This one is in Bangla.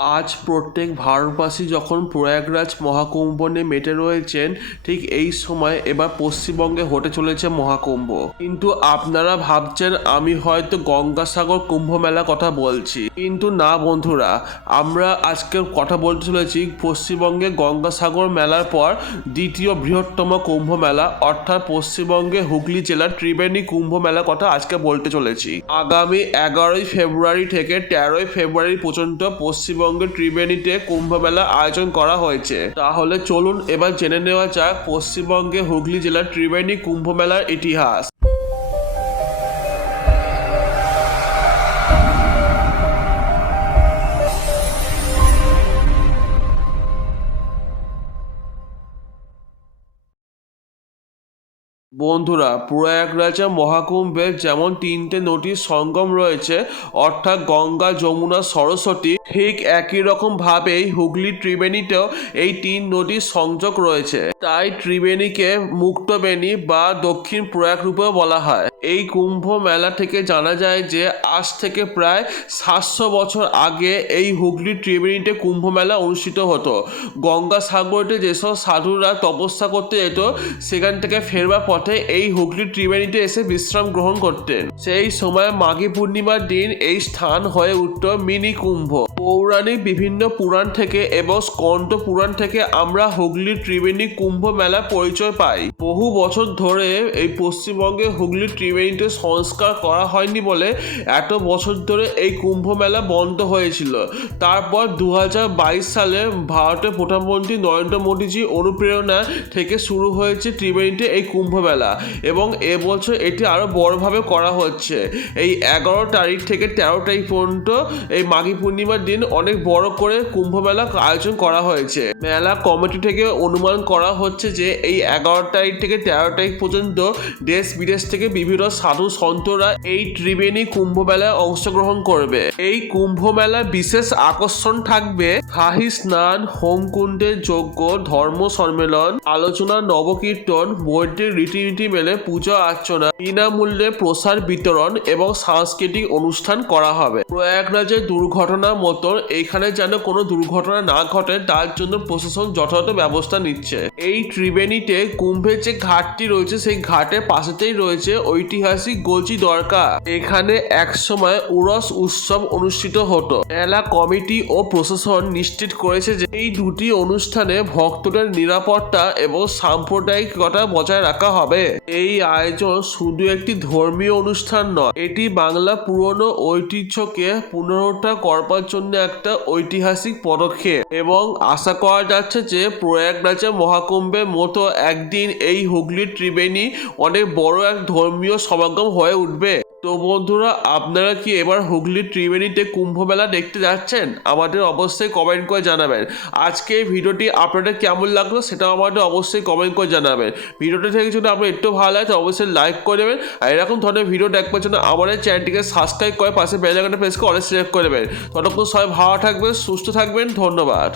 আজ প্রত্যেক ভারতবাসী যখন প্রয়াগরাজ মহাকুম্ভ নিয়ে মেতে রয়েছেন, ঠিক এই সময় এবার পশ্চিমবঙ্গে হতে চলেছে মহাকুম্ভ। কিন্তু আপনারা ভাবছেন, আমি হয়তো গঙ্গাসাগর কুম্ভ মেলা কথা বলছি। কিন্তু না বন্ধুরা, আমরা আজকে কথা বলতে চলেছি পশ্চিমবঙ্গে গঙ্গাসাগর মেলার পর দ্বিতীয় বৃহত্তম কুম্ভ মেলা, অর্থাৎ পশ্চিমবঙ্গে হুগলি জেলার ত্রিবেণী কুম্ভ মেলা কথা আজকে বলতে চলেছি। আগামী এগারোই ফেব্রুয়ারি থেকে তেরোই ফেব্রুয়ারি পর্যন্ত পশ্চিমবঙ্গের ত্রিবেণীতে কুম্ভ মেলা আয়োজন করা হয়েছে। তাহলে চলুন এবার জেনে নেওয়া যাক পশ্চিমবঙ্গে হুগলি জেলার ত্রিবেণী কুম্ভ মেলার ইতিহাস। বন্ধুরা প্রয়াগরাজে মহাকুম্ভের যেমন তিনটে নদীর সঙ্গম রয়েছে, অর্থাৎ গঙ্গা, যমুনা, সরস্বতী, ঠিক একই রকম ভাবেই হুগলি ত্রিবেণীতেও এই তিন নদীর সংযোগ রয়েছে। তাই ত্রিবেণীকে মুক্তবেণী বা দক্ষিণ প্রয়াগ রূপেও বলা হয়। এই কুম্ভ মেলা থেকে জানা যায় যে আজ থেকে প্রায় সাতশো বছর আগে এই হুগলি ত্রিবেণীতে কুম্ভ মেলা অনুষ্ঠিত হতো। গঙ্গা সাগরতে যেসব সাধুরা তপস্যা করতে যেত, সেখান থেকে ফেরবার পথে এই হুগলি ত্রিবেণীতে এসে বিশ্রাম গ্রহণ করতেন। সেই সময় মাঘী পূর্ণিমার দিন এই স্থান হয়ে উঠত মিনি কুম্ভ। পৌরাণিক বিভিন্ন পুরাণ থেকে এবং স্কন্দ পুরাণ থেকে আমরা হুগলি ত্রিবেণী কুম্ভ মেলা পরিচয় পাই। বহু বছর ধরে এই পশ্চিমবঙ্গে হুগলি ত্রিবেণীতে সংস্কার করা হয়নি বলে এত বছর ধরে এই কুম্ভ মেলা বন্ধ হয়েছিল। তারপর দু হাজার বাইশ সালে ভারতের প্রধানমন্ত্রী নরেন্দ্র মোদীজি অনুপ্রেরণা থেকে শুরু হয়েছে ত্রিবেণীতে এই কুম্ভ মেলা এবং এবছর এটি আরও বড়ভাবে করা হচ্ছে। এই এগারো তারিখ থেকে তেরো তারিখ পর্যন্ত এই মাঘী পূর্ণিমার দিন অনেক বড় করে কুম্ভ মেলা আয়োজন করা হয়েছে। মেলা কমিটি থেকে অনুমান করা হচ্ছে যে এই এগারো তারিখ থেকে তেরো তারিখ পর্যন্ত দেশ বিদেশ থেকে বিভিন্ন সাধু সন্তরা এই ত্রিবেণী কুম্ভ মেলায় অংশগ্রহণ করবে। এই কুম্ভ মেলার বিশেষ আকর্ষণ থাকবে হাহি স্নান হোমকুণ্ডের যজ্ঞ, ধর্ম সম্মেলন, আলোচনা, নবকীর্তন বৈদিক রীতিনীতি মেলে পূজা অর্চনা, বিনামূল্যে প্রসার বিতরণ এবং সাংস্কৃতিক অনুষ্ঠান করা হবে। প্রয়াগরাজের দুর্ঘটনার মতন এখানে যেন কোনো দুর্ঘটনা না ঘটে, তার জন্য প্রশাসন যথাযথ ব্যবস্থা নিচ্ছে। এই ত্রিবেণীতে কুম্ভের যে ঘাটটি রয়েছে, সেই ঘাটের পাশেতেই রয়েছে ঐতিহাসিক গোলচি দরকার এখানে একসময় উরস উৎসব অনুষ্ঠিত হতো। মেলা কমিটি ও প্রশাসন নিশ্চিত করেছে যে এই দুটি অনুষ্ঠানে ভক্তদের নিরাপত্তা এবং সাম্প্রদায়িকতা বজায় রাখা হবে। এই আয়োজন শুধু একটি ধর্মীয় অনুষ্ঠান নয়, এটি বাংলা পুরনো ঐতিহ্যকে পুনরুদ্ধার করবার জন্য একটা ঐতিহাসিক পদক্ষেপ। এবং আশা করা যাচ্ছে যে প্রয়াগরাজে মহাকুম্ভের মতো একদিন এই হুগলি ত্রিবেণী অনেক বড় এক ধর্মীয় সমাগম হয়ে উঠবে। তো বন্ধুরা, আপনারা কি এবার হুগলি ত্রিবেণীতে কুম্ভ মেলা দেখতে যাচ্ছেন? আমাদের অবশ্যই কমেন্ট করে জানাবেন। আজকে ভিডিওটি আপনাদের কেমন লাগল সেটাও আমাদের অবশ্যই কমেন্ট করে জানাবেন। ভিডিওটা থেকে যদি আপনার একটু ভালো লাগে, তো অবশ্যই লাইক করে দেবেন। আর এরকম ধরনের ভিডিও দেখবার জন্য আমাদের চ্যানেলটিকে সাবস্ক্রাইব করে পাশে বেল প্রেস করে অনেক সিলেক্ট করে দেবেন। ততক্ষণ সবাই ভালো থাকবেন, সুস্থ থাকবেন, ধন্যবাদ।